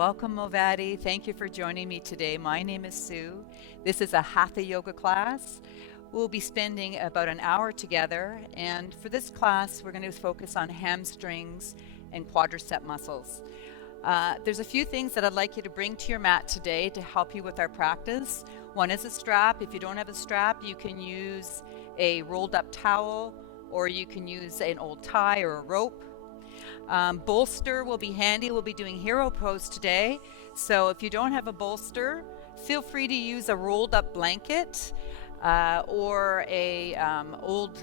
Welcome, MOVATI. Thank you for joining me today. My name is Sue. This is a Hatha yoga class. We'll be spending about an hour together, and for this class, we're going to focus on hamstrings and quadricep muscles. There's a few things that I'd like you to bring to your mat today to help you with our practice. One is a strap. If you don't have a strap, you can use a rolled up towel, or you can use an old tie or a rope. Bolster will be handy. We'll be doing hero pose today. So if you don't have a bolster, feel free to use a rolled up blanket or a old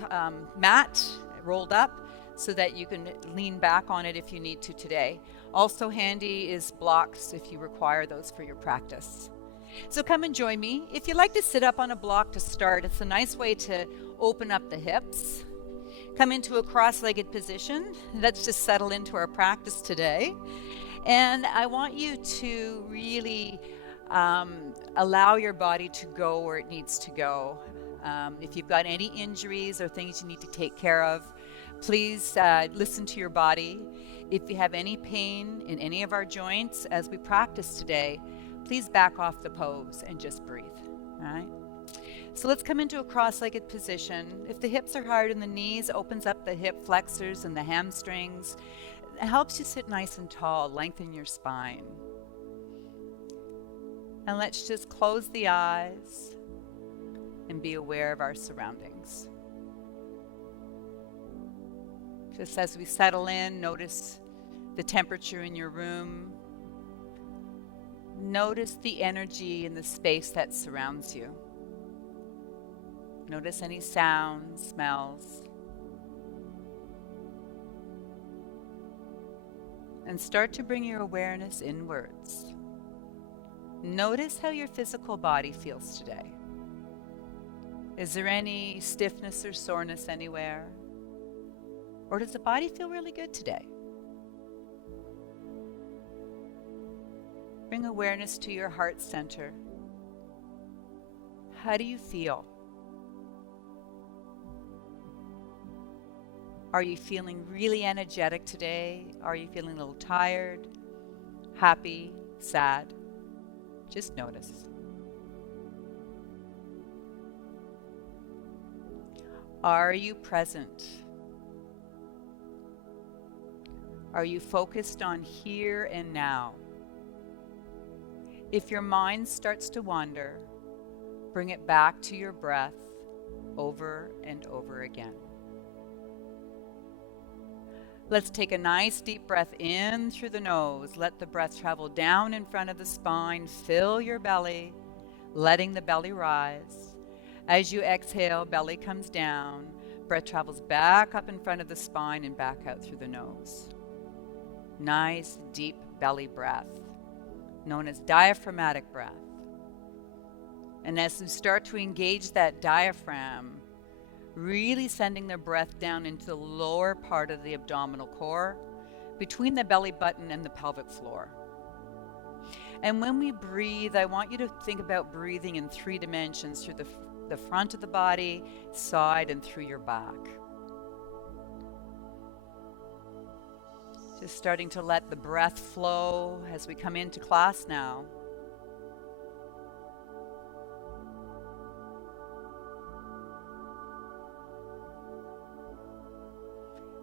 mat rolled up so that you can lean back on it if you need to today. Also handy is blocks if you require those for your practice. So come and join me. If you like to sit up on a block to start, it's a nice way to open up the hips. Come into a cross-legged position. Let's just settle into our practice today. And I want you to really allow your body to go where it needs to go. If you've got any injuries or things you need to take care of, please listen to your body. If you have any pain in any of our joints as we practice today, please back off the pose and just breathe, all right? So let's come into a cross-legged position. If the hips are hard and the knees, opens up the hip flexors and the hamstrings. It helps you sit nice and tall, lengthen your spine. And let's just close the eyes and be aware of our surroundings. Just as we settle in, notice the temperature in your room. Notice the energy in the space that surrounds you. Notice any sounds, smells. And start to bring your awareness inwards. Notice how your physical body feels today. Is there any stiffness or soreness anywhere? Or does the body feel really good today? Bring awareness to your heart center. How do you feel? Are you feeling really energetic today? Are you feeling a little tired, happy, sad? Just notice. Are you present? Are you focused on here and now? If your mind starts to wander, bring it back to your breath over and over again. Let's take a nice deep breath in through the nose. Let the breath travel down in front of the spine. Fill your belly, letting the belly rise. As you exhale, belly comes down. Breath travels back up in front of the spine and back out through the nose. Nice deep belly breath, known as diaphragmatic breath. And as you start to engage that diaphragm, really sending the breath down into the lower part of the abdominal core, between the belly button and the pelvic floor. And when we breathe, I want you to think about breathing in 3 dimensions, through the front of the body, side, and through your back. Just starting to let the breath flow as we come into class now.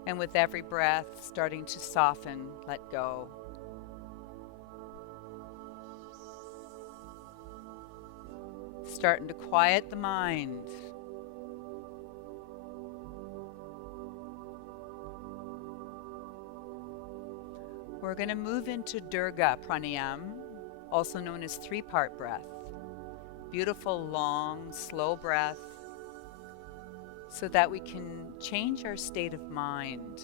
And with every breath, starting to soften, let go. Starting to quiet the mind. We're going to move into Durga Pranayam, also known as 3-part breath. Beautiful, long, slow breath, so that we can change our state of mind,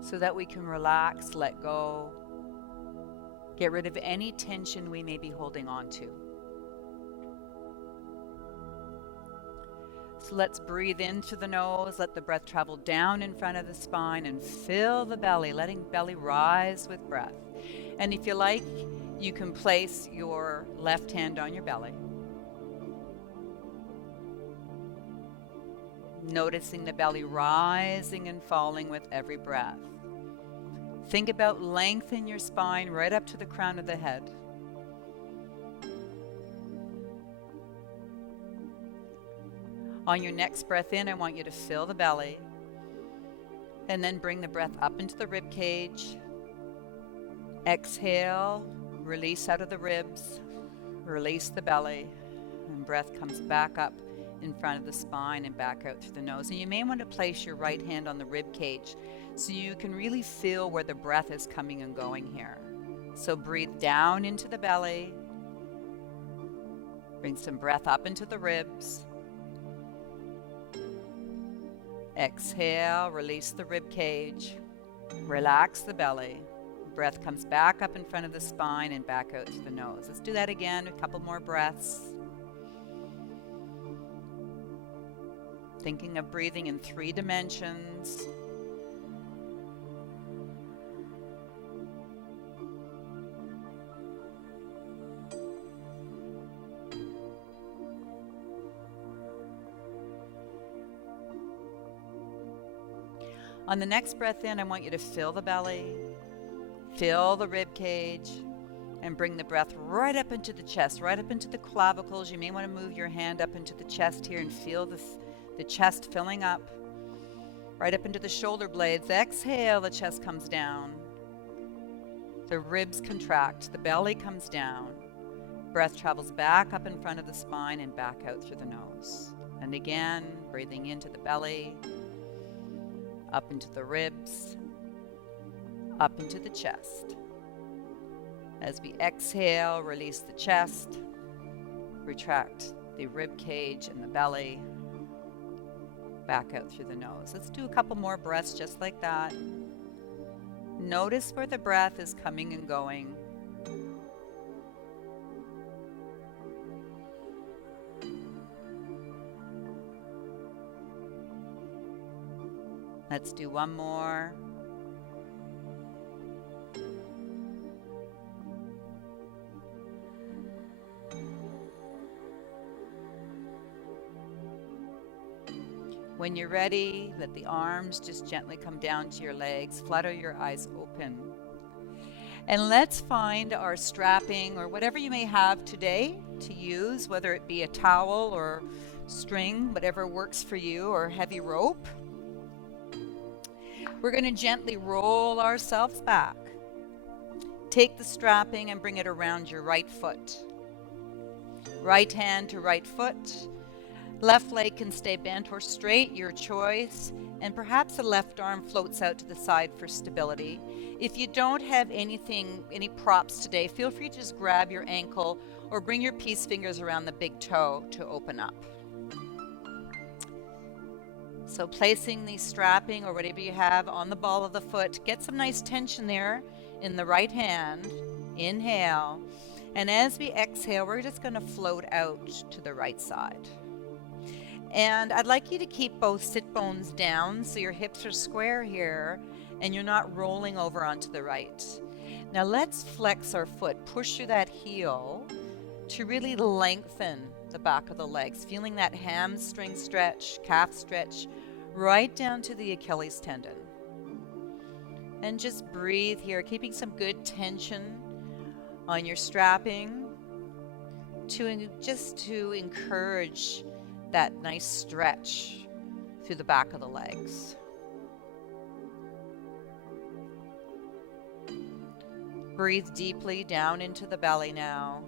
so that we can relax, let go, get rid of any tension we may be holding on to. So let's breathe in through the nose, let the breath travel down in front of the spine and fill the belly, letting belly rise with breath. And if you like, you can place your left hand on your belly. Noticing the belly rising and falling with every breath. Think about lengthen your spine right up to the crown of the head. On your next breath in, I want you to fill the belly and then bring the breath up into the rib cage. Exhale, release out of the ribs, release the belly, and breath comes back up in front of the spine and back out through the nose. And you may want to place your right hand on the rib cage so you can really feel where the breath is coming and going here. So breathe down into the belly, bring some breath up into the ribs. Exhale, release the rib cage, relax the belly. Breath comes back up in front of the spine and back out through the nose. Let's do that again, a couple more breaths. Thinking of breathing in 3 dimensions. On the next breath in, I want you to fill the belly, fill the rib cage, and bring the breath right up into the chest, right up into the clavicles. You may want to move your hand up into the chest here and feel the chest filling up, right up into the shoulder blades. Exhale, the chest comes down. The ribs contract, the belly comes down. Breath travels back up in front of the spine and back out through the nose. And again, breathing into the belly, up into the ribs, up into the chest. As we exhale, release the chest, retract the rib cage and the belly, back out through the nose. Let's do a couple more breaths just like that. Notice where the breath is coming and going. Let's do one more. When you're ready, let the arms just gently come down to your legs. Flutter your eyes open. And let's find our strapping or whatever you may have today to use, whether it be a towel or string, whatever works for you, or heavy rope. We're going to gently roll ourselves back. Take the strapping and bring it around your right foot. Right hand to right foot. Left leg can stay bent or straight, your choice. And perhaps the left arm floats out to the side for stability. If you don't have any props today, feel free to just grab your ankle or bring your peace fingers around the big toe to open up. So placing the strapping or whatever you have on the ball of the foot, get some nice tension there in the right hand. Inhale. And as we exhale, we're just going to float out to the right side. And I'd like you to keep both sit bones down so your hips are square here and you're not rolling over onto the right. Now let's flex our foot, push through that heel to really lengthen the back of the legs, feeling that hamstring stretch, calf stretch, right down to the Achilles tendon. And just breathe here, keeping some good tension on your strapping to encourage that nice stretch through the back of the legs. Breathe deeply down into the belly now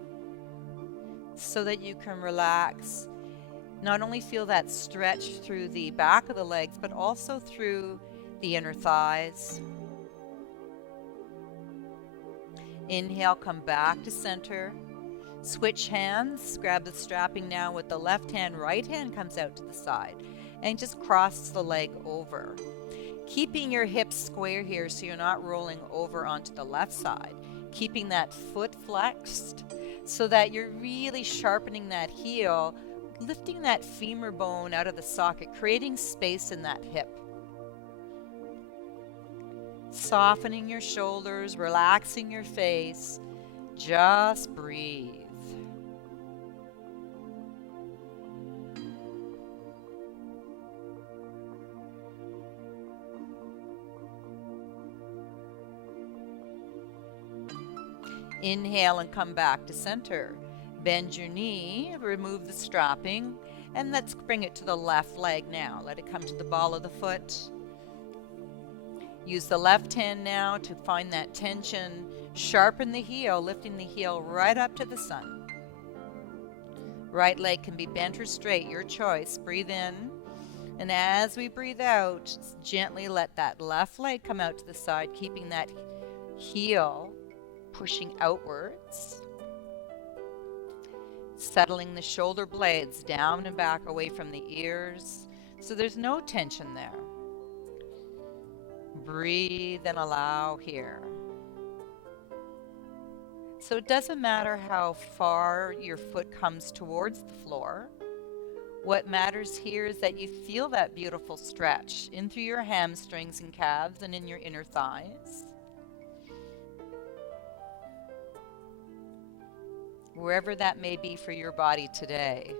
so that you can relax. Not only feel that stretch through the back of the legs, but also through the inner thighs. Inhale, come back to center. Switch hands, grab the strapping now with the left hand, right hand comes out to the side, and just cross the leg over. Keeping your hips square here so you're not rolling over onto the left side. Keeping that foot flexed so that you're really sharpening that heel, lifting that femur bone out of the socket, creating space in that hip. Softening your shoulders, relaxing your face. Just breathe. Inhale and come back to center. Bend your knee, remove the strapping, and let's bring it to the left leg now. Let it come to the ball of the foot. Use the left hand now to find that tension. Sharpen the heel, lifting the heel right up to the sun. Right leg can be bent or straight, your choice. Breathe in. And as we breathe out, gently let that left leg come out to the side, keeping that heel pushing outwards. Settling the shoulder blades down and back away from the ears, so there's no tension there. Breathe and allow here. So it doesn't matter how far your foot comes towards the floor. What matters here is that you feel that beautiful stretch in through your hamstrings and calves and in your inner thighs. Wherever that may be for your body today.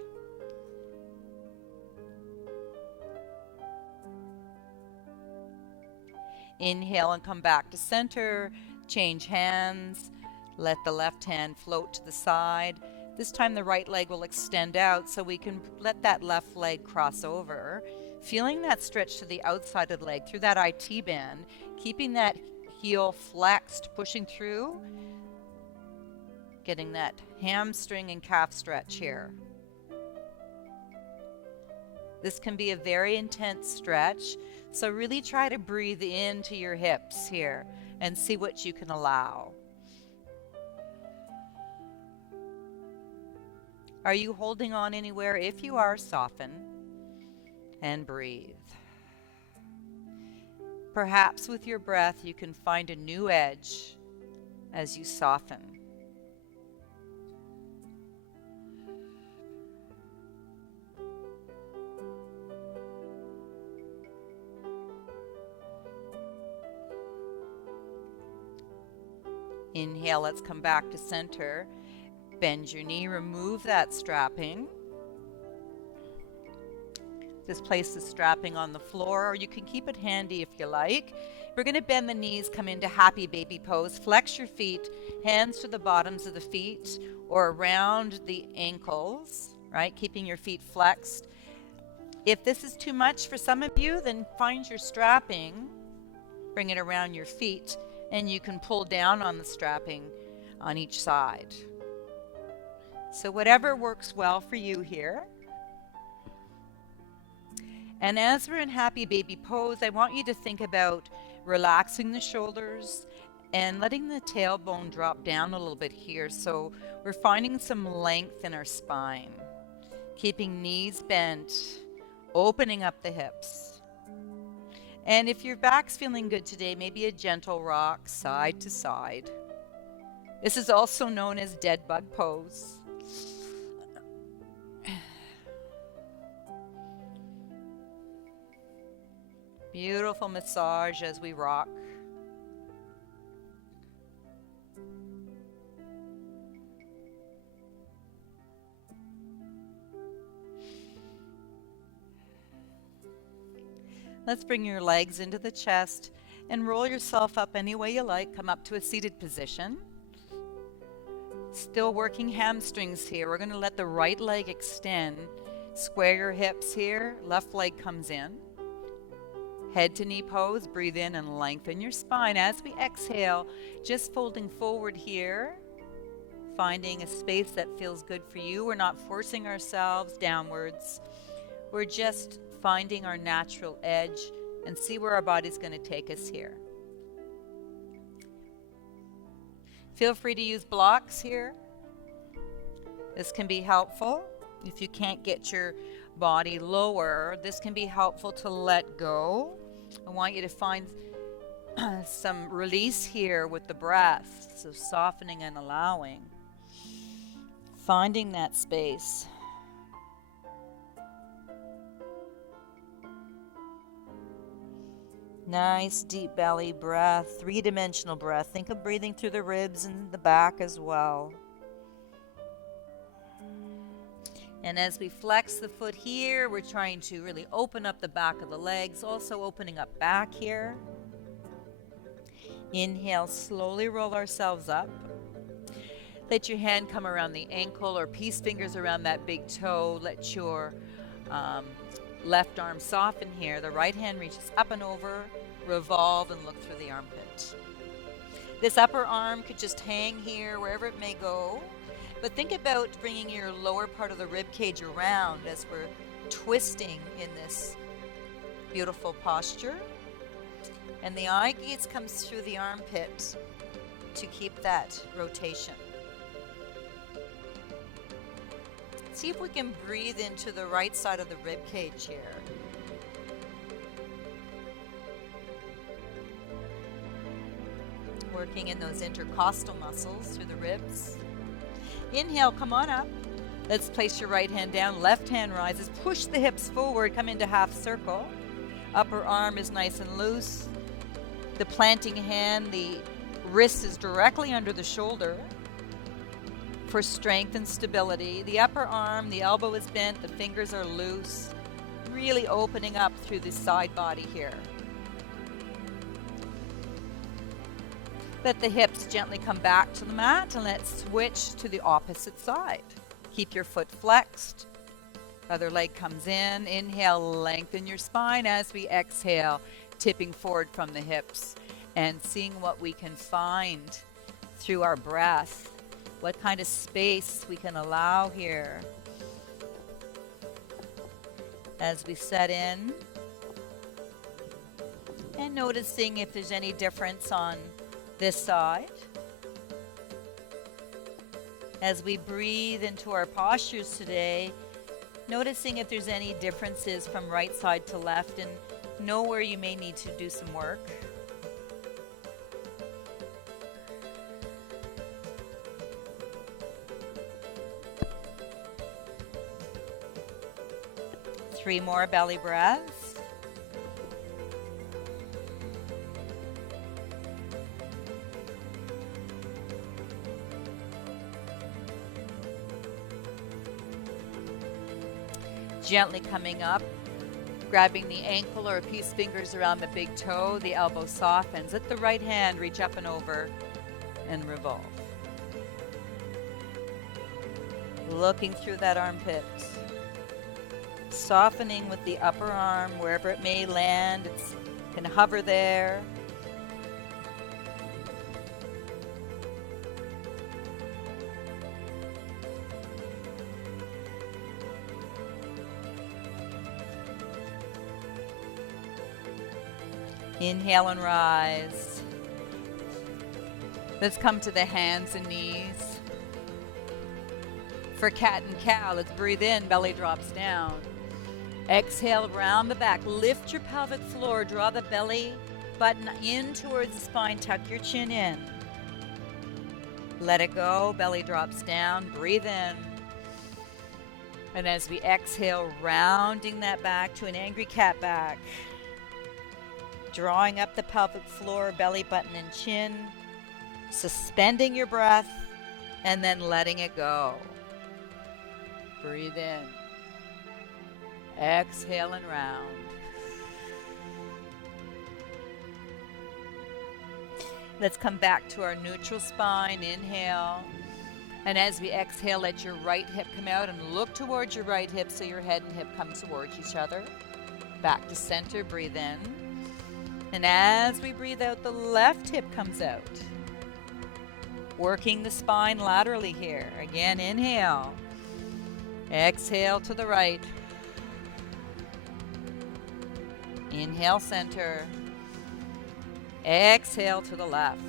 Inhale and come back to center. Change hands. Let the left hand float to the side. This time the right leg will extend out so we can let that left leg cross over. Feeling that stretch to the outside of the leg through that IT band. Keeping that heel flexed, pushing through. Getting that hamstring and calf stretch here. This can be a very intense stretch, so really try to breathe into your hips here and see what you can allow. Are you holding on anywhere? If you are, soften and breathe. Perhaps with your breath you can find a new edge as you soften. Inhale, let's come back to center. Bend your knee, remove that strapping. Just place the strapping on the floor, or you can keep it handy if you like. We're going to bend the knees, come into happy baby pose. Flex your feet, hands to the bottoms of the feet or around the ankles, right? Keeping your feet flexed. If this is too much for some of you, then find your strapping, bring it around your feet, and you can pull down on the strapping on each side. So whatever works well for you here. And as we're in happy baby pose, I want you to think about relaxing the shoulders and letting the tailbone drop down a little bit here. So we're finding some length in our spine. Keeping knees bent, opening up the hips. And if your back's feeling good today, maybe a gentle rock side to side. This is also known as dead bug pose. Beautiful massage as we rock. Let's bring your legs into the chest and roll yourself up any way you like. Come up to a seated position. Still working hamstrings here. We're going to let the right leg extend. Square your hips here. Left leg comes in. Head to knee pose. Breathe in and lengthen your spine. As we exhale, just folding forward here. Finding a space that feels good for you. We're not forcing ourselves downwards. We're just finding our natural edge and see where our body's going to take us here. Feel free to use blocks here. This can be helpful. If you can't get your body lower, this can be helpful to let go. I want you to find some release here with the breath. So softening and allowing. Finding that space. Nice deep belly breath, three-dimensional breath. Think of breathing through the ribs and the back as well. And as we flex the foot here, we're trying to really open up the back of the legs, also opening up back here. Inhale, slowly roll ourselves up. Let your hand come around the ankle or peace fingers around that big toe. Let your left arm soften here. The right hand reaches up and over, revolve and look through the armpit. This upper arm could just hang here wherever it may go, but think about bringing your lower part of the rib cage around as we're twisting in this beautiful posture. And the eye gaze comes through the armpit to keep that rotation. See if we can breathe into the right side of the rib cage here. Working in those intercostal muscles through the ribs. Inhale, come on up. Let's place your right hand down, left hand rises, push the hips forward, come into half circle. Upper arm is nice and loose. The planting hand, the wrist is directly under the shoulder for strength and stability. The upper arm, the elbow is bent, the fingers are loose, really opening up through the side body here. Let the hips gently come back to the mat and let's switch to the opposite side. Keep your foot flexed. Other leg comes in. Inhale, lengthen your spine as we exhale, tipping forward from the hips and seeing what we can find through our breath, what kind of space we can allow here as we set in, and noticing if there's any difference on this side. As we breathe into our postures today, noticing if there's any differences from right side to left, and know where you may need to do some work. Three more belly breaths. Gently coming up, grabbing the ankle or peace fingers around the big toe, the elbow softens. Let the right hand reach up and over and revolve. Looking through that armpit. Softening with the upper arm, wherever it may land, it can hover there. Inhale and rise. Let's come to the hands and knees. For cat and cow, let's breathe in, belly drops down. Exhale, round the back. Lift your pelvic floor. Draw the belly button in towards the spine. Tuck your chin in. Let it go. Belly drops down. Breathe in. And as we exhale, rounding that back to an angry cat back. Drawing up the pelvic floor, belly button and chin. Suspending your breath and then letting it go. Breathe in. Exhale and round. Let's come back to our neutral spine. Inhale. And as we exhale, let your right hip come out and look towards your right hip so your head and hip come towards each other. Back to center. Breathe in. And as we breathe out, the left hip comes out. Working the spine laterally here. Again, inhale. Exhale to the right. Inhale, center. Exhale to the left.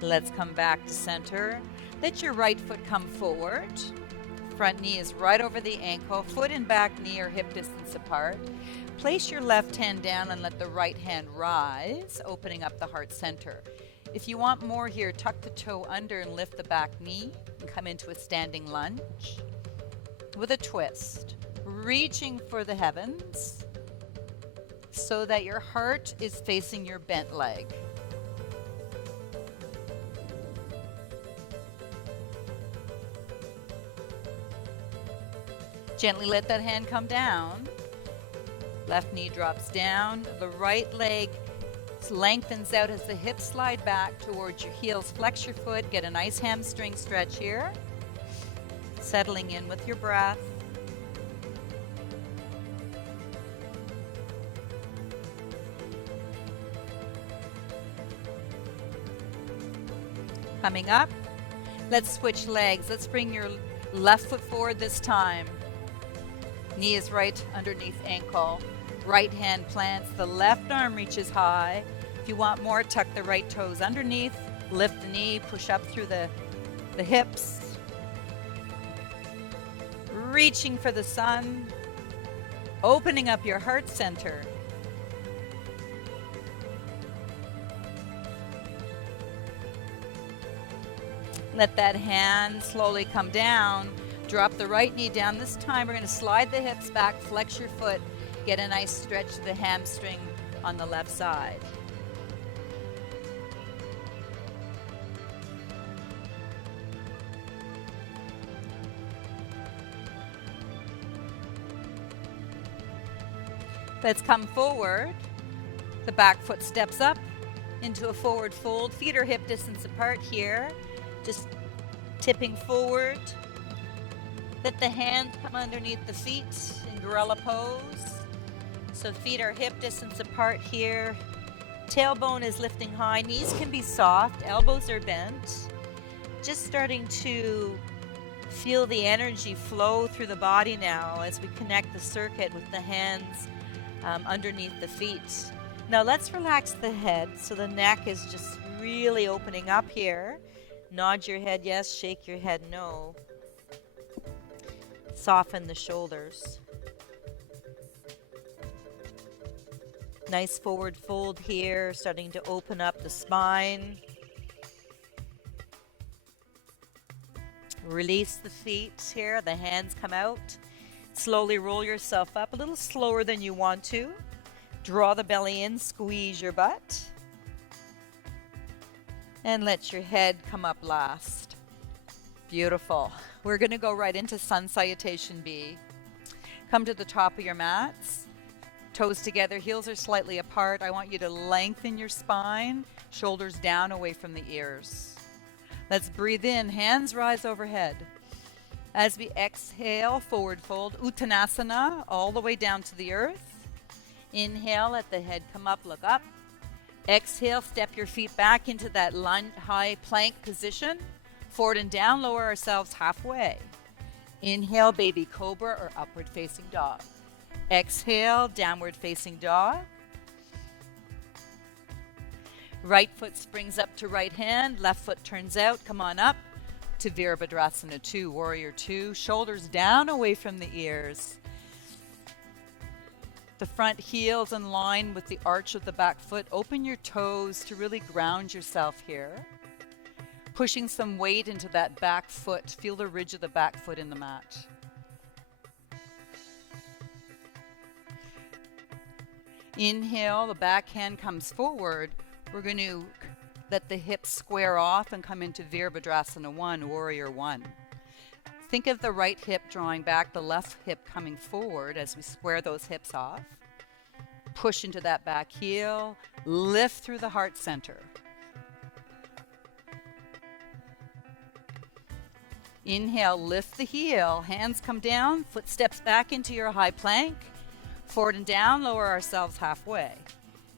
Let's come back to center. Let your right foot come forward. Front knee is right over the ankle. Foot and back knee are hip distance apart. Place your left hand down and let the right hand rise, opening up the heart center. If you want more here, tuck the toe under and lift the back knee and come into a standing lunge with a twist, reaching for the heavens so that your heart is facing your bent leg. Gently let that hand come down. Left knee drops down. The right leg lengthens out as the hips slide back towards your heels. Flex your foot, get a nice hamstring stretch here. Settling in with your breath. Coming up, let's switch legs. Let's bring your left foot forward this time. Knee is right underneath ankle. Right hand plants, the left arm reaches high. If you want more, tuck the right toes underneath, lift the knee, push up through the hips. Reaching for the sun, opening up your heart center. Let that hand slowly come down. Drop the right knee down. This time we're going to slide the hips back, flex your foot, get a nice stretch to the hamstring on the left side. Let's come forward. The back foot steps up into a forward fold. Feet are hip distance apart here. Just tipping forward. Let the hands come underneath the feet in gorilla pose. So feet are hip distance apart here. Tailbone is lifting high. Knees can be soft. Elbows are bent. Just starting to feel the energy flow through the body now as we connect the circuit with the hands underneath the feet. Now let's relax the head so the neck is just really opening up here. Nod your head yes, shake your head no. Soften the shoulders. Nice forward fold here, starting to open up the spine. Release the feet here, the hands come out. Slowly roll yourself up a little slower than you want to. Draw the belly in, squeeze your butt. And let your head come up last. Beautiful. We're going to go right into Sun Salutation B. Come to the top of your mats. Toes together, heels are slightly apart. I want you to lengthen your spine, shoulders down away from the ears. Let's breathe in, hands rise overhead. As we exhale, forward fold, Uttanasana, all the way down to the earth. Inhale, let the head come up, look up. Exhale, step your feet back into that high plank position. Forward and down, lower ourselves halfway. Inhale, baby cobra or upward facing dog. Exhale, downward facing dog. Right foot springs up to right hand, left foot turns out, come on up to Virabhadrasana 2, Warrior 2. Shoulders down away from the ears. The front heels in line with the arch of the back foot. Open your toes to really ground yourself here. Pushing some weight into that back foot. Feel the ridge of the back foot in the mat. Inhale, the back hand comes forward. We're going to let the hips square off and come into Virabhadrasana 1, Warrior 1. Think of the right hip drawing back, the left hip coming forward as we square those hips off. Push into that back heel. Lift through the heart center. Inhale, lift the heel. Hands come down, foot steps back into your high plank. Forward and down, lower ourselves halfway.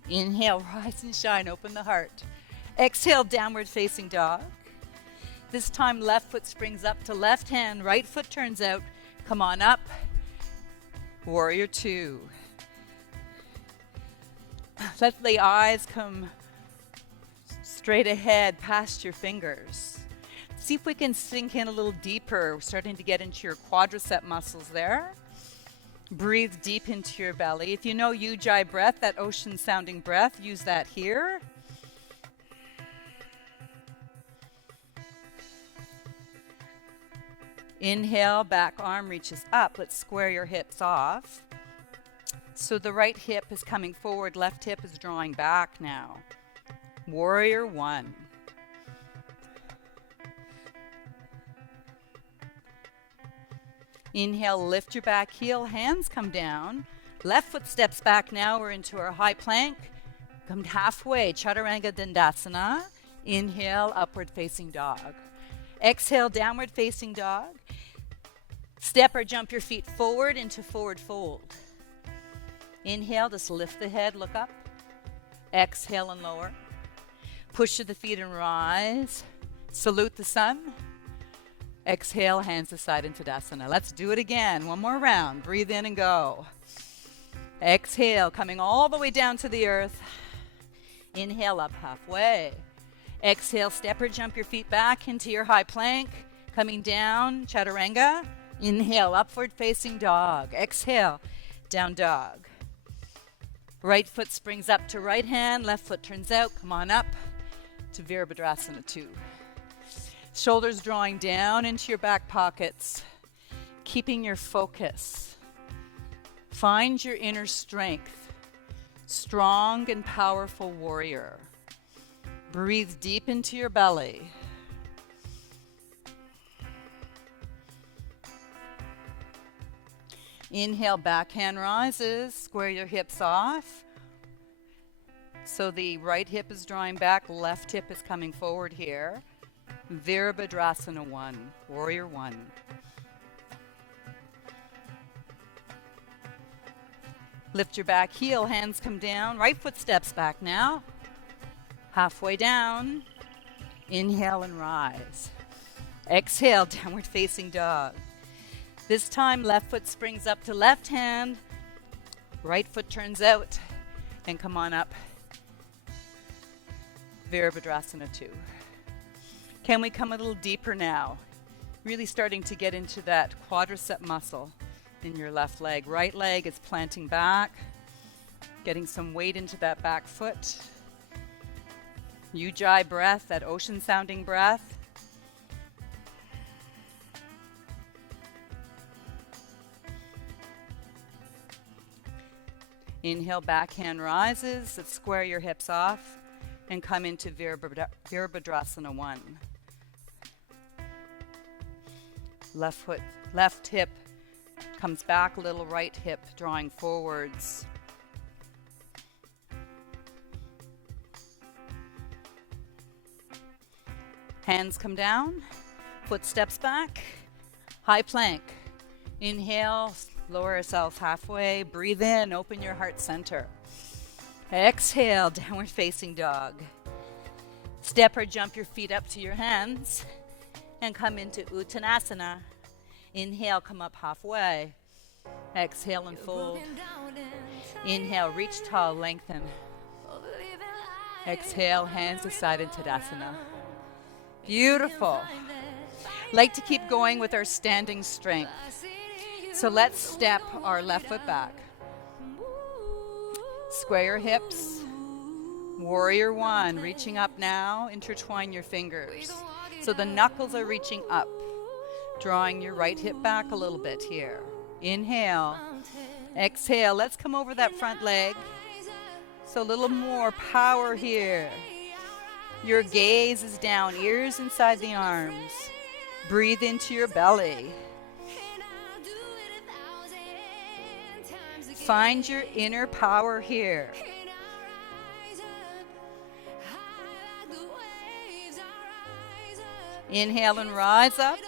Inhale, rise and shine, open the heart. Exhale, downward facing dog. This time, left foot springs up to left hand, right foot turns out. Come on up. Warrior 2. Let the eyes come straight ahead, past your fingers. See if we can sink in a little deeper. We're starting to get into your quadricep muscles there. Breathe deep into your belly. If you know Ujjayi breath, that ocean sounding breath, use that here. Inhale, back arm reaches up. Let's square your hips off. So the right hip is coming forward, left hip is drawing back now. Warrior 1. Inhale, lift your back heel, hands come down. Left foot steps back now, we're into our high plank. Come halfway, Chaturanga Dandasana. Inhale, upward facing dog. Exhale, downward facing dog. Step or jump your feet forward into forward fold. Inhale, just lift the head, look up. Exhale and lower. Push to the feet and rise. Salute the sun. Exhale, hands to side in Tadasana. Let's do it again. One more round. Breathe in and go. Exhale, coming all the way down to the earth. Inhale, up halfway. Exhale, step or jump your feet back into your high plank. Coming down, Chaturanga. Inhale, upward facing dog. Exhale, down dog. Right foot springs up to right hand, left foot turns out. Come on up to Virabhadrasana 2. Shoulders drawing down into your back pockets, keeping your focus. Find your inner strength, strong and powerful warrior. Breathe deep into your belly. Inhale, back hand rises, square your hips off. So the right hip is drawing back, left hip is coming forward here. Virabhadrasana 1, Warrior 1. Lift your back heel, hands come down, right foot steps back now. Halfway down, inhale and rise. Exhale, downward facing dog. This time, left foot springs up to left hand, right foot turns out, and come on up. Virabhadrasana 2. Can we come a little deeper now? Really starting to get into that quadricep muscle in your left leg. Right leg is planting back, getting some weight into that back foot. Ujjayi breath, that ocean sounding breath. Inhale, back hand rises. Let's square your hips off and come into Virabhadrasana 1. Left hip comes back a little, right hip drawing forwards. Hands come down, foot steps back, high plank. Inhale, lower yourself halfway, breathe in, open your heart center. Exhale, downward facing dog. Step or jump your feet up to your hands and come into Uttanasana. Inhale, come up halfway. Exhale and fold. Inhale, reach tall, lengthen. Exhale, hands to side in Tadasana. Beautiful. Like to keep going with our standing strength. So let's step our left foot back. Square your hips. Warrior 1, reaching up now. Intertwine your fingers. So the knuckles are reaching up. Drawing your right hip back a little bit here. Inhale. Exhale. Let's come over that front leg. So a little more power here. Your gaze is down, ears inside the arms. Breathe into your belly. Find your inner power here. Inhale and rise up.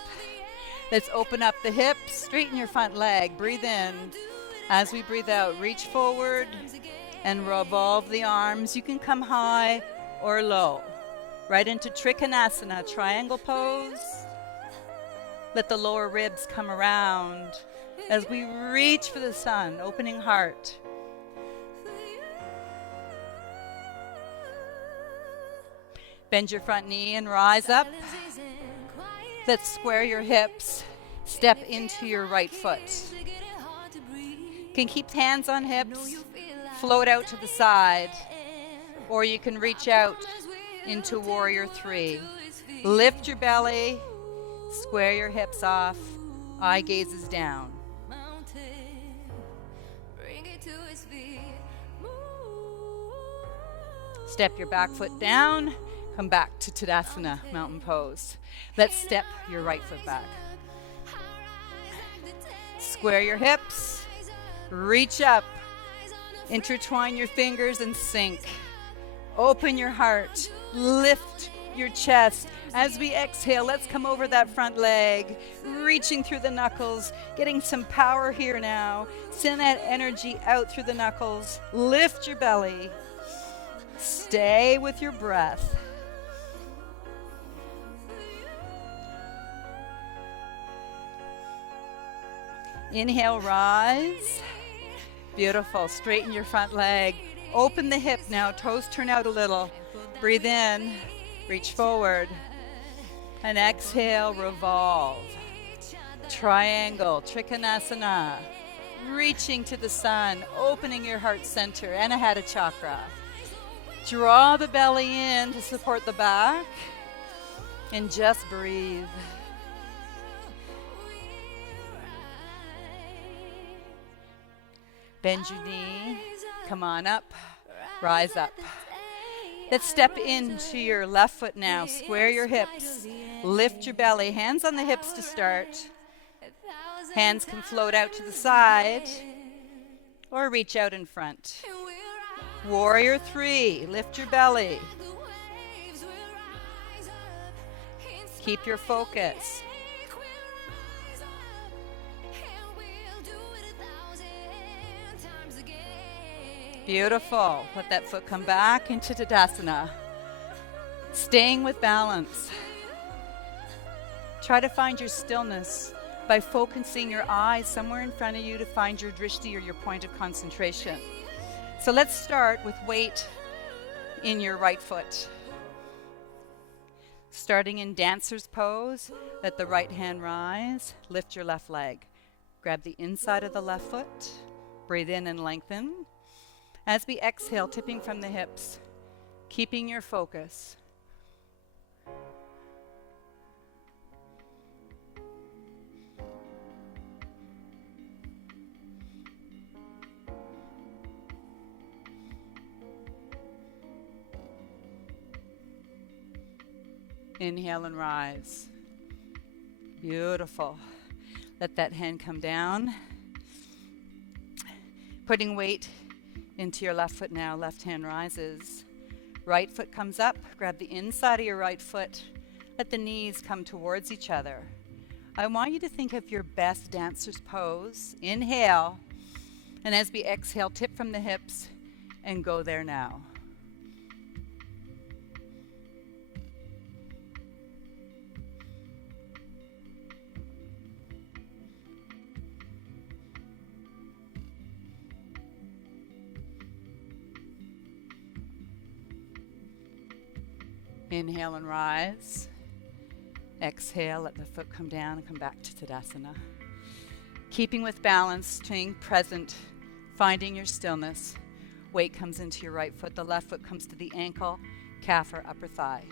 Let's open up the hips, straighten your front leg. Breathe in. As we breathe out, reach forward and revolve the arms. You can come high or low. Right into Trikonasana, triangle pose. Let the lower ribs come around as we reach for the sun, opening heart. Bend your front knee and rise up. Let's square your hips. Step into your right foot. You can keep hands on hips, float out to the side, or you can reach out into Warrior 3. Lift your belly, square your hips off, eye gazes down. Step your back foot down, come back to Tadasana, mountain pose. Let's step your right foot back. Square your hips, reach up, intertwine your fingers and sink. Open your heart. Lift your chest. As we exhale, let's come over that front leg, reaching through the knuckles, getting some power here now. Send that energy out through the knuckles. Lift your belly. Stay with your breath. Inhale, rise. Beautiful. Straighten your front leg. Open the hip now. Toes turn out a little. Breathe in. Reach forward. And exhale, revolve. Triangle, Trikonasana. Reaching to the sun, opening your heart center, Anahata chakra. Draw the belly in to support the back. And just breathe. Bend your knee. Come on up. Rise up. Let's step into your left foot now. Square your hips. Lift your belly. Hands on the hips to start. Hands can float out to the side or reach out in front. Warrior 3. Lift your belly. Keep your focus. Beautiful. Let that foot come back into Tadasana. Staying with balance. Try to find your stillness by focusing your eyes somewhere in front of you to find your drishti or your point of concentration. So let's start with weight in your right foot. Starting in dancer's pose, let the right hand rise. Lift your left leg. Grab the inside of the left foot. Breathe in and lengthen. As we exhale, tipping from the hips, keeping your focus. Inhale and rise. Beautiful. Let that hand come down. Putting weight into your left foot now. Left hand rises. Right foot comes up. Grab the inside of your right foot. Let the knees come towards each other. I want you to think of your best dancer's pose. Inhale. And as we exhale, tip from the hips and go there now. Inhale and rise. Exhale, let the foot come down and come back to Tadasana. Keeping with balance, staying present, finding your stillness. Weight comes into your right foot. The left foot comes to the ankle, calf, or upper thigh.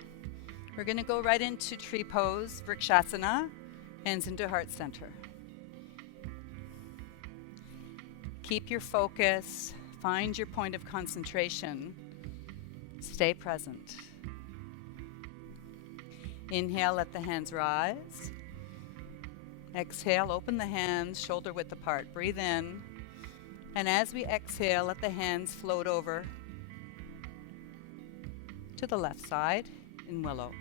We're going to go right into tree pose, Vrikshasana, hands into heart center. Keep your focus. Find your point of concentration. Stay present. Inhale, let the hands rise. Exhale, open the hands, shoulder width apart. Breathe in. And as we exhale, let the hands float over to the left side in willow.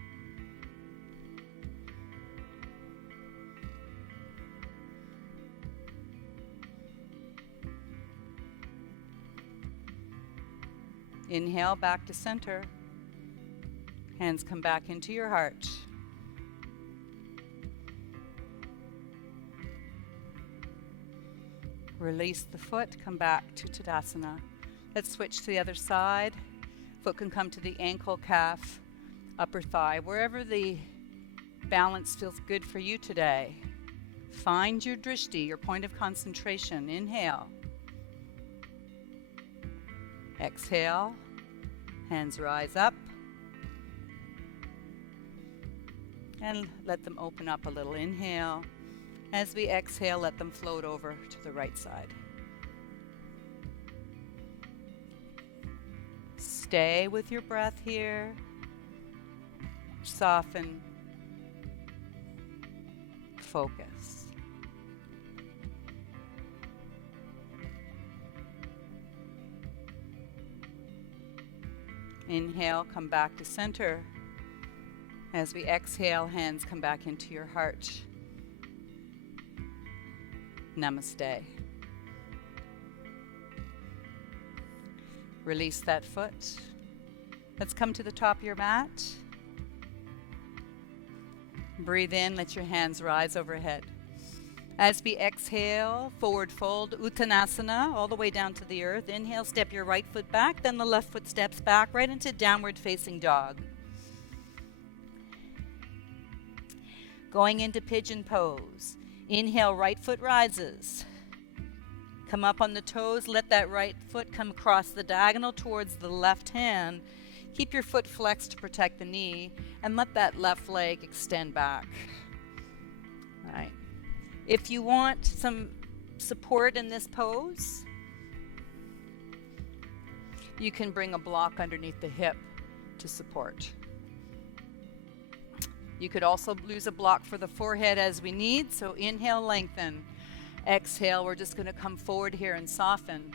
Inhale, back to center. Hands come back into your heart. Release the foot, come back to Tadasana. Let's switch to the other side. Foot can come to the ankle, calf, upper thigh, wherever the balance feels good for you today. Find your drishti, your point of concentration. Inhale. Exhale. Hands rise up. And let them open up a little. Inhale. As we exhale, let them float over to the right side. Stay with your breath here. Soften. Focus. Inhale, come back to center. As we exhale, hands come back into your heart. Namaste. Release that foot. Let's come to the top of your mat. Breathe in, let your hands rise overhead. As we exhale, forward fold, Uttanasana, all the way down to the earth. Inhale, step your right foot back, then the left foot steps back right into downward facing dog. Going into pigeon pose. Inhale, right foot rises. Come up on the toes, let that right foot come across the diagonal towards the left hand. Keep your foot flexed to protect the knee, and let that left leg extend back. All right. If you want some support in this pose, you can bring a block underneath the hip to support. You could also use a block for the forehead as we need, so inhale, lengthen. Exhale, we're just going to come forward here and soften.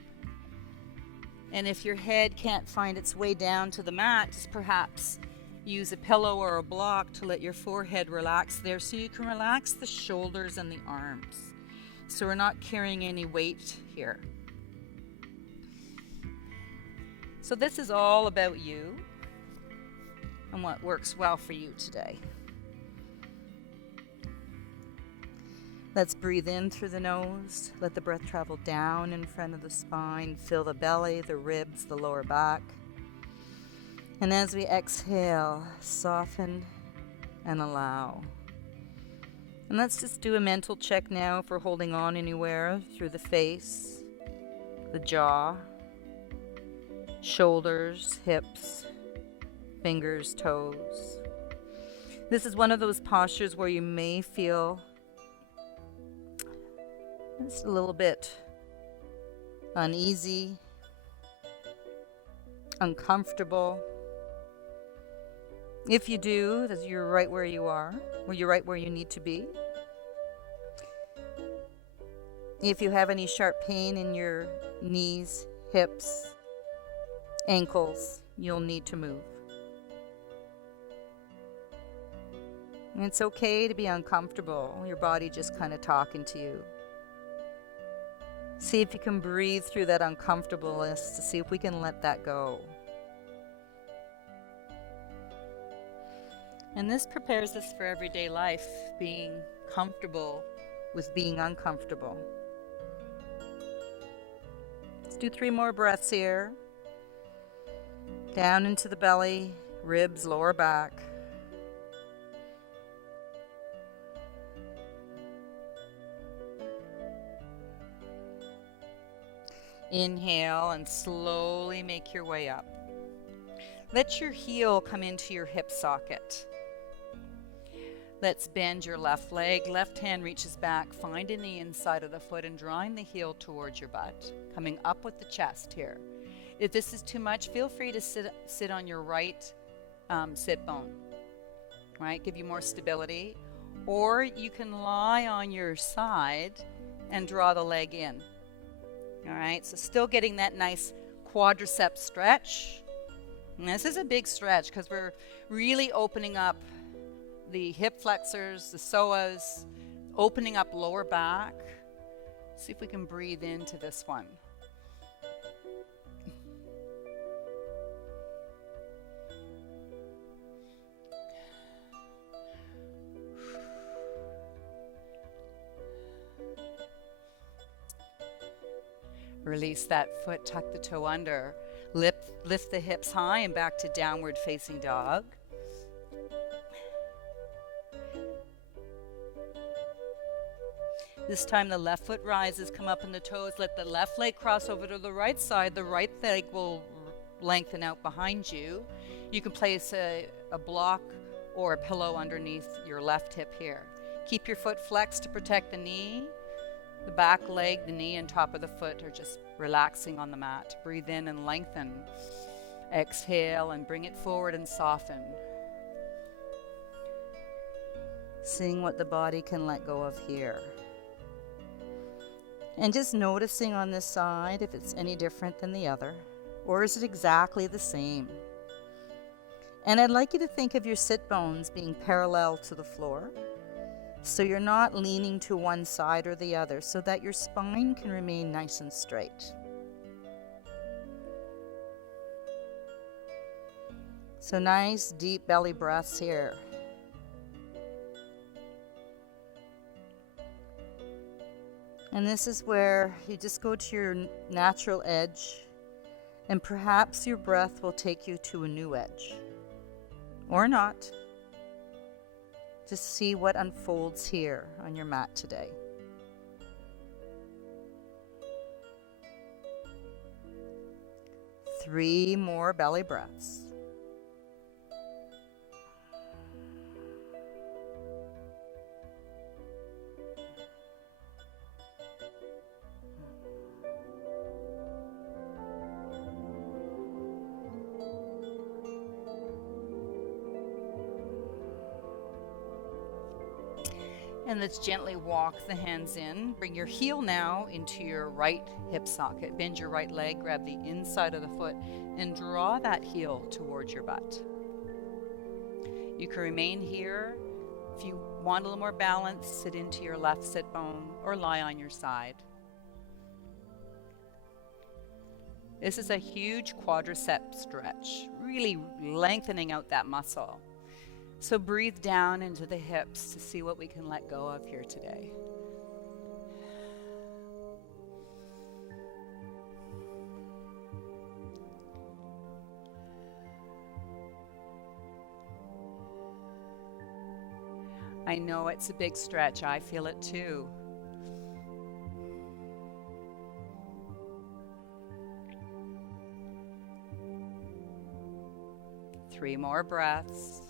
And if your head can't find its way down to the mat, just perhaps use a pillow or a block to let your forehead relax there so you can relax the shoulders and the arms. So we're not carrying any weight here. So this is all about you and what works well for you today. Let's breathe in through the nose. Let the breath travel down in front of the spine. Fill the belly, the ribs, the lower back. And as we exhale, soften and allow. And let's just do a mental check now if we're holding on anywhere through the face, the jaw, shoulders, hips, fingers, toes. This is one of those postures where you may feel just a little bit uneasy, uncomfortable. If you do, then you're right where you are, or you're right where you need to be. If you have any sharp pain in your knees, hips, ankles, you'll need to move. And it's okay to be uncomfortable, your body just kind of talking to you. See if you can breathe through that uncomfortableness to see if we can let that go. And this prepares us for everyday life, being comfortable with being uncomfortable. Let's do 3 more breaths here. Down into the belly, ribs, lower back. Inhale and slowly make your way up. Let your heel come into your hip socket. Let's bend your left leg. Left hand reaches back, finding the inside of the foot and drawing the heel towards your butt. Coming up with the chest here. If this is too much, feel free to sit on your right sit bone. Right? Give you more stability. Or you can lie on your side and draw the leg in. All right, so still getting that nice quadricep stretch. And this is a big stretch because we're really opening up the hip flexors, the psoas, opening up lower back. See if we can breathe into this one. Release that foot, tuck the toe under. Lift the hips high and back to downward facing dog. This time the left foot rises, come up in the toes. Let the left leg cross over to the right side. The right leg will lengthen out behind you. You can place a block or a pillow underneath your left hip here. Keep your foot flexed to protect the knee. The back leg, the knee, and top of the foot are just relaxing on the mat. Breathe in and lengthen. Exhale and bring it forward and soften. Seeing what the body can let go of here. And just noticing on this side if it's any different than the other. Or is it exactly the same? And I'd like you to think of your sit bones being parallel to the floor. So you're not leaning to one side or the other, so that your spine can remain nice and straight. So nice deep belly breaths here. And this is where you just go to your natural edge, and perhaps your breath will take you to a new edge. Or not. Just see what unfolds here on your mat today. Three more belly breaths. And let's gently walk the hands in. Bring your heel now into your right hip socket. Bend your right leg, grab the inside of the foot, and draw that heel towards your butt. You can remain here. If you want a little more balance, sit into your left sit bone or lie on your side. This is a huge quadricep stretch, really lengthening out that muscle. So breathe down into the hips to see what we can let go of here today. I know it's a big stretch. I feel it too. Three more breaths.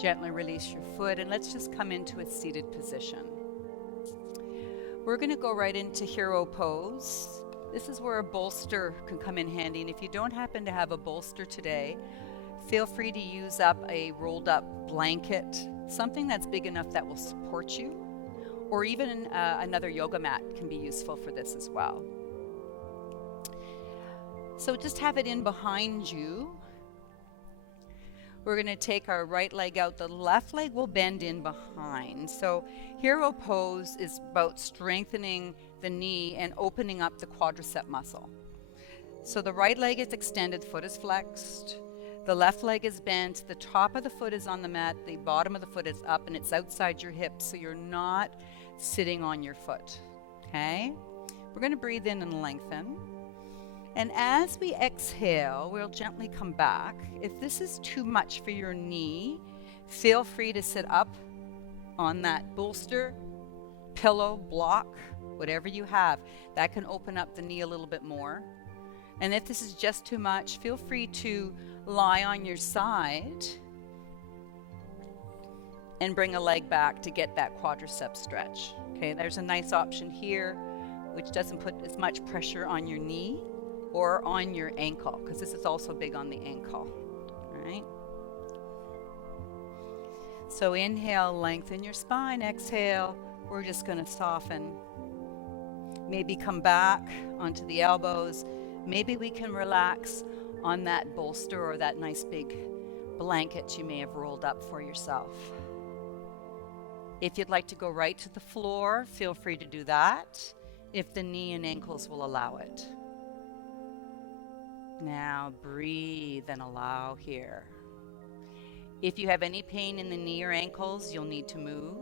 Gently release your foot, and let's just come into a seated position. We're going to go right into hero pose. This is where a bolster can come in handy, and if you don't happen to have a bolster today, feel free to use up a rolled up blanket, something that's big enough that will support you, or even another yoga mat can be useful for this as well. So just have it in behind you. We're going to take our right leg out. The left leg will bend in behind. So hero pose is about strengthening the knee and opening up the quadricep muscle. So the right leg is extended, foot is flexed. The left leg is bent. The top of the foot is on the mat. The bottom of the foot is up and it's outside your hips, so you're not sitting on your foot. Okay? We're going to breathe in and lengthen. And as we exhale, we'll gently come back. If this is too much for your knee, feel free to sit up on that bolster, pillow, block, whatever you have. That can open up the knee a little bit more. And if this is just too much, feel free to lie on your side and bring a leg back to get that quadricep stretch. Okay, there's a nice option here, which doesn't put as much pressure on your knee or on your ankle, because this is also big on the ankle. All right. So inhale, lengthen your spine. Exhale, we're just going to soften. Maybe come back onto the elbows. Maybe we can relax on that bolster or that nice big blanket you may have rolled up for yourself. If you'd like to go right to the floor, feel free to do that, if the knee and ankles will allow it. Now breathe and allow here. If you have any pain in the knee or ankles, you'll need to move.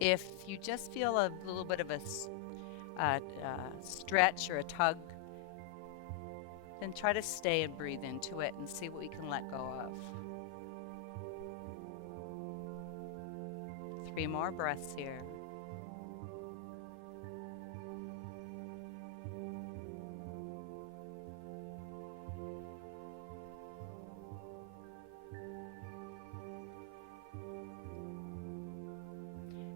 If you just feel a little bit of a stretch or a tug, then try to stay and breathe into it and see what we can let go of. 3 more breaths here.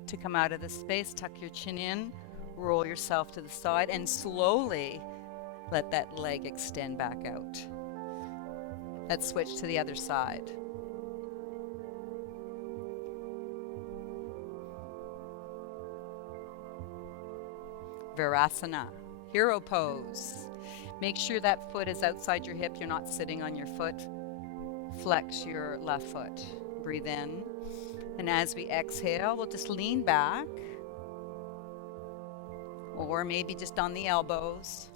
To come out of this space, tuck your chin in, roll yourself to the side, and slowly let that leg extend back out. Let's switch to the other side. Virasana, hero pose. Make sure that foot is outside your hip. You're not sitting on your foot. Flex your left foot. Breathe in. And as we exhale, we'll just lean back. Or maybe just on the elbows.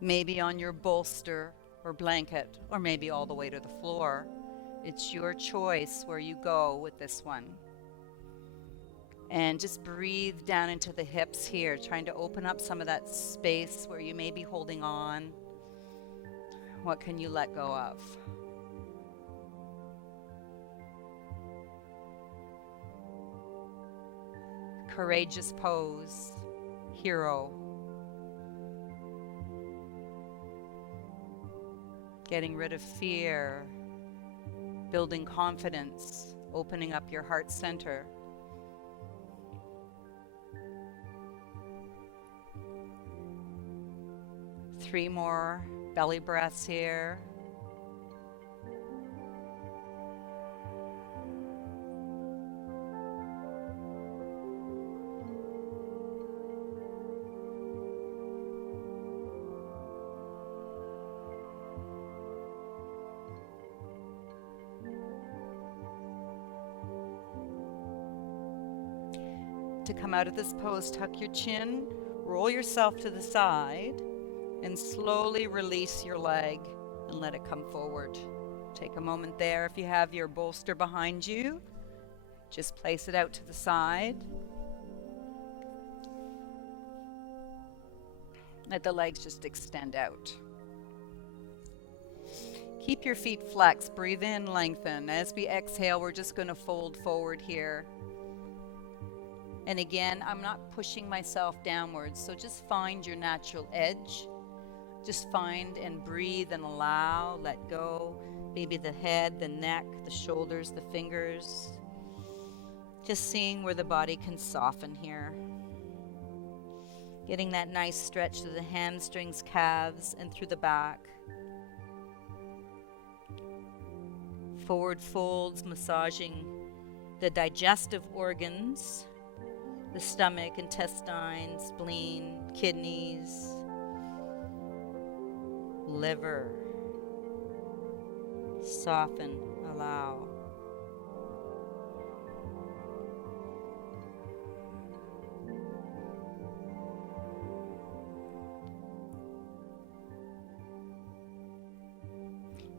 Maybe on your bolster or blanket. Or maybe all the way to the floor. It's your choice where you go with this one. And just breathe down into the hips here, trying to open up some of that space where you may be holding on. What can you let go of? Courageous pose, hero. Getting rid of fear, building confidence, opening up your heart center. Three more belly breaths here. To come out of this pose, tuck your chin, roll yourself to the side, and slowly release your leg and let it come forward. Take a moment there. If you have your bolster behind you, just place it out to the side. Let the legs just extend out. Keep your feet flexed. Breathe in, lengthen. As we exhale, we're just going to fold forward here. And again, I'm not pushing myself downwards, so just find your natural edge. Just find and breathe and allow, let go. Maybe the head, the neck, the shoulders, the fingers. Just seeing where the body can soften here. Getting that nice stretch to the hamstrings, calves, and through the back. Forward folds, massaging the digestive organs. The stomach, intestines, spleen, kidneys, liver. Soften, allow.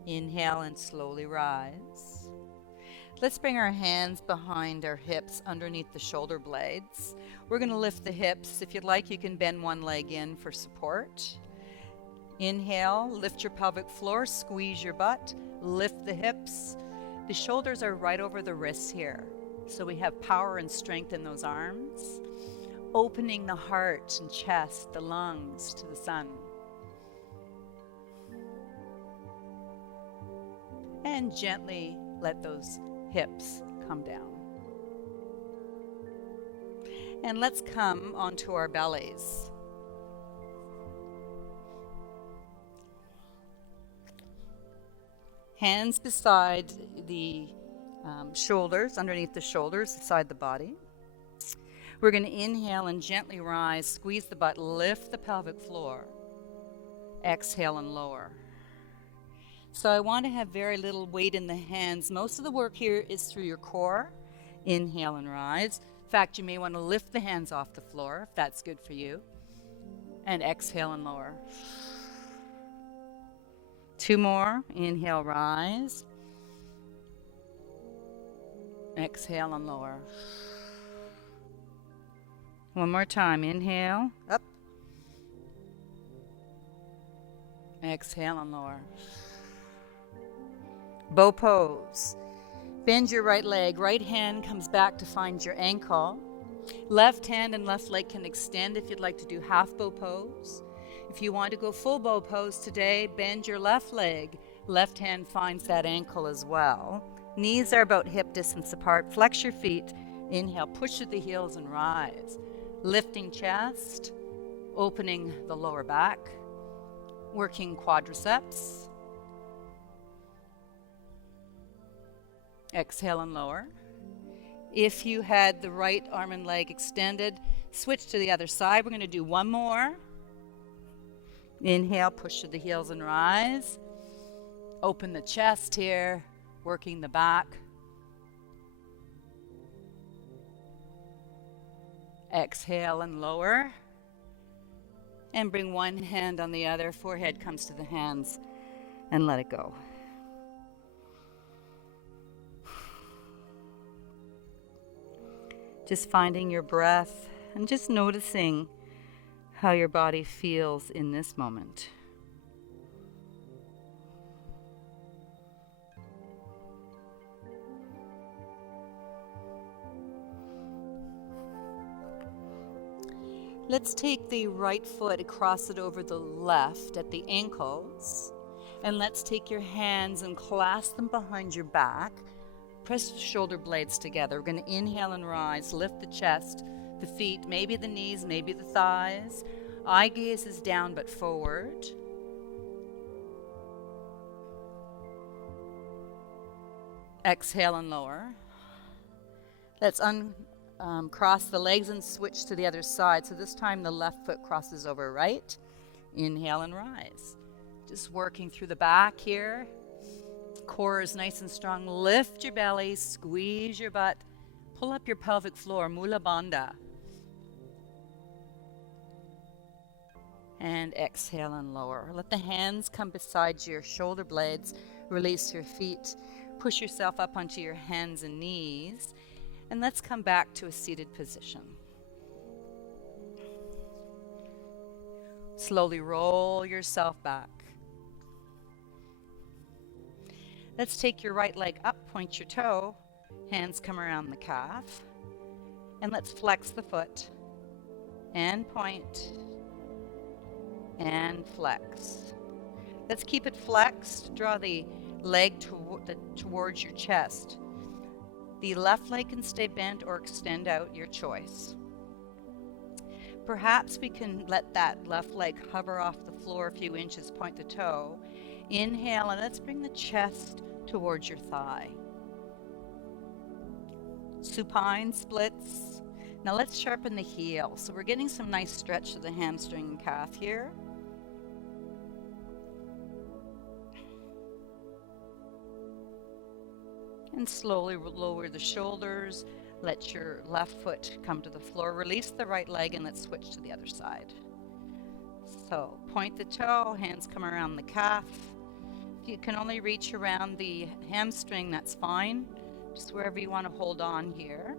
Inhale and slowly rise. Let's bring our hands behind our hips underneath the shoulder blades. We're going to lift the hips. If you'd like, you can bend one leg in for support. Inhale, lift your pelvic floor, squeeze your butt, lift the hips. The shoulders are right over the wrists here. So we have power and strength in those arms. Opening the heart and chest, the lungs to the sun. And gently let those hips come down. And let's come onto our bellies. Hands beside the shoulders, underneath the shoulders, beside the body. We're going to inhale and gently rise, squeeze the butt, lift the pelvic floor. Exhale and lower. So I want to have very little weight in the hands. Most of the work here is through your core. Inhale and rise. In fact, you may want to lift the hands off the floor if that's good for you. And exhale and lower. Two more. Inhale, rise. Exhale and lower. One more time. Inhale, up. Exhale and lower. Bow pose. Bend your right leg. Right hand comes back to find your ankle. Left hand and left leg can extend if you'd like to do half bow pose. If you want to go full bow pose today, bend your left leg. Left hand finds that ankle as well. Knees are about hip distance apart. Flex your feet. Inhale, push through the heels and rise. Lifting chest, opening the lower back, working quadriceps. Exhale and lower. If you had the right arm and leg extended, switch to the other side. We're going to do one more. Inhale, push to the heels and rise. Open the chest here, working the back. Exhale and lower. And bring one hand on the other. Forehead comes to the hands and let it go. Just finding your breath and just noticing how your body feels in this moment. Let's take the right foot and cross it over the left at the ankles. And let's take your hands and clasp them behind your back. Press the shoulder blades together. We're going to inhale and rise, lift the chest, the feet, maybe the knees, maybe the thighs. Eye gaze is down but forward. Exhale and lower. Let's cross the legs and switch to the other side. So this time the left foot crosses over right. Inhale and rise. Just working through the back here. Core is nice and strong. Lift your belly, squeeze your butt. Pull up your pelvic floor, Mula Bandha. And exhale and lower. Let the hands come beside your shoulder blades. Release your feet. Push yourself up onto your hands and knees. And let's come back to a seated position. Slowly roll yourself back. Let's take your right leg up, point your toe, hands come around the calf, and let's flex the foot, and point, and flex. Let's keep it flexed. Draw the leg towards your chest. The left leg can stay bent or extend out, your choice. Perhaps we can let that left leg hover off the floor a few inches, point the toe. Inhale, and let's bring the chest towards your thigh. Supine splits. Now let's sharpen the heel. So we're getting some nice stretch to the hamstring and calf here. And slowly lower the shoulders. Let your left foot come to the floor. Release the right leg and let's switch to the other side. So point the toe, hands come around the calf. If you can only reach around the hamstring, that's fine. Just wherever you want to hold on here.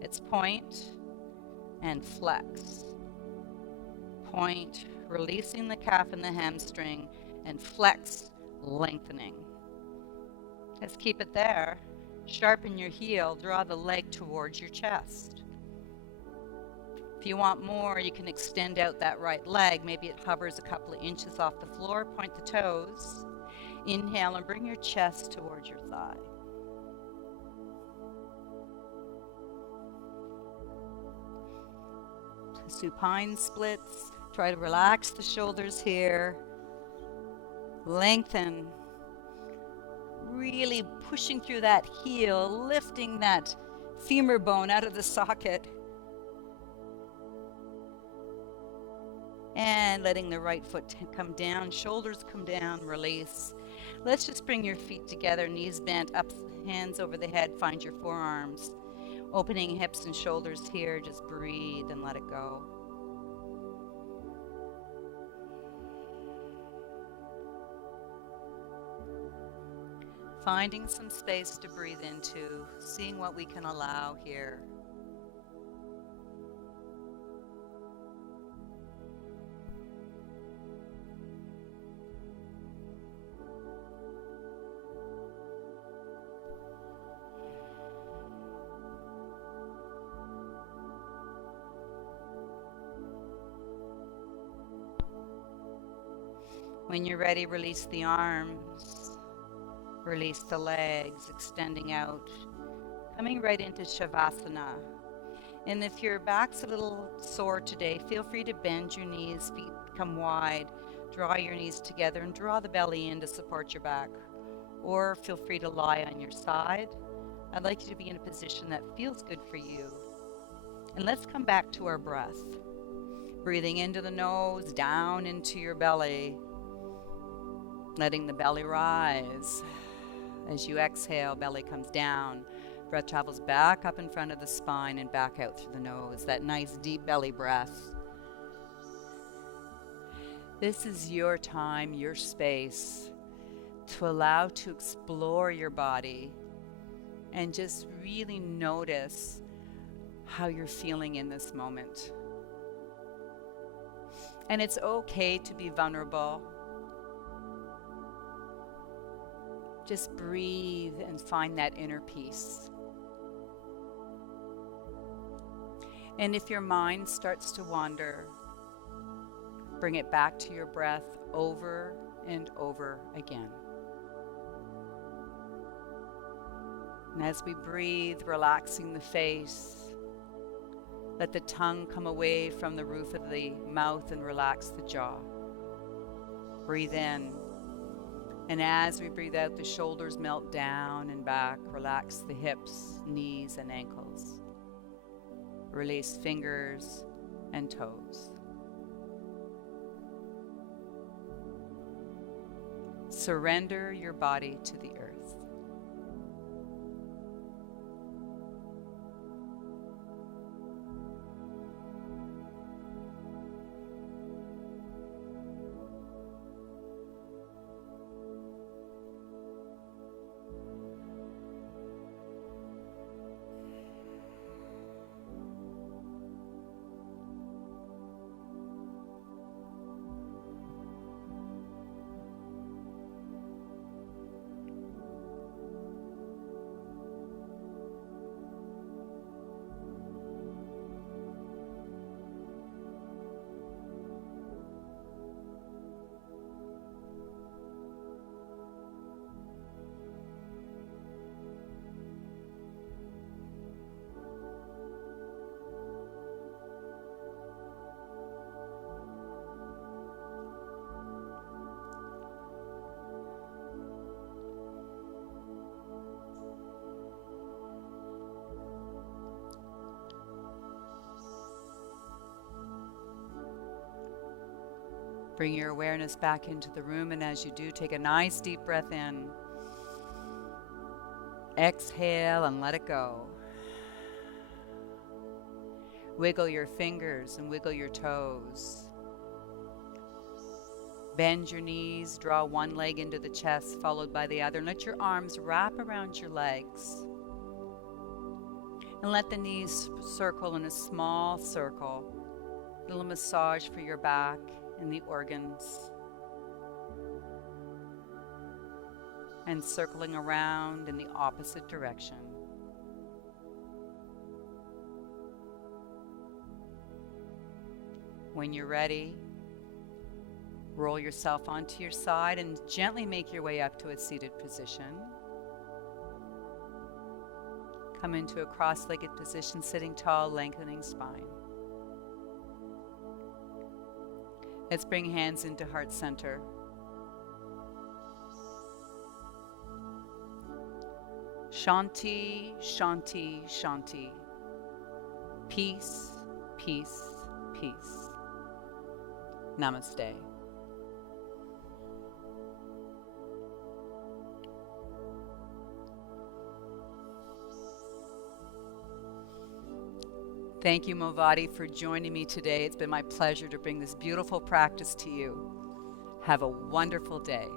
It's point and flex. Point, releasing the calf and the hamstring, and flex, lengthening. Let's keep it there. Sharpen your heel, draw the leg towards your chest. If you want more, you can extend out that right leg. Maybe it hovers a couple of inches off the floor. Point the toes. Inhale and bring your chest towards your thigh. Supine splits. Try to relax the shoulders here. Lengthen. Really pushing through that heel, lifting that femur bone out of the socket. And letting the right foot come down, shoulders come down, release. Let's just bring your feet together, knees bent, up, hands over the head, find your forearms. Opening hips and shoulders here, just breathe and let it go. Finding some space to breathe into, seeing what we can allow here. When you're ready, release the arms, release the legs, extending out, coming right into Shavasana. And if your back's a little sore today, feel free to bend your knees, feet come wide, draw your knees together and draw the belly in to support your back. Or feel free to lie on your side, I'd like you to be in a position that feels good for you. And let's come back to our breath. Breathing into the nose, down into your belly. Letting the belly rise. As you exhale, belly comes down. Breath travels back up in front of the spine and back out through the nose. That nice deep belly breath. This is your time, your space to allow to explore your body and just really notice how you're feeling in this moment. And it's okay to be vulnerable. Just breathe and find that inner peace. And if your mind starts to wander, bring it back to your breath over and over again. And as we breathe, relaxing the face, let the tongue come away from the roof of the mouth and relax the jaw. Breathe in. And as we breathe out, the shoulders melt down and back. Relax the hips, knees, and ankles. Release fingers and toes. Surrender your body to the earth. Bring your awareness back into the room, and as you do, take a nice deep breath in. Exhale and let it go. Wiggle your fingers and wiggle your toes. Bend your knees, draw one leg into the chest, followed by the other, and let your arms wrap around your legs. And let the knees circle in a small circle. A little massage for your back and the organs. And circling around in the opposite direction. When you're ready, roll yourself onto your side and gently make your way up to a seated position. Come into a cross-legged position, sitting tall, lengthening spine. Let's bring hands into heart center. Shanti, Shanti, Shanti. Peace, peace, peace. Namaste. Thank you, MOVATI, for joining me today. It's been my pleasure to bring this beautiful practice to you. Have a wonderful day.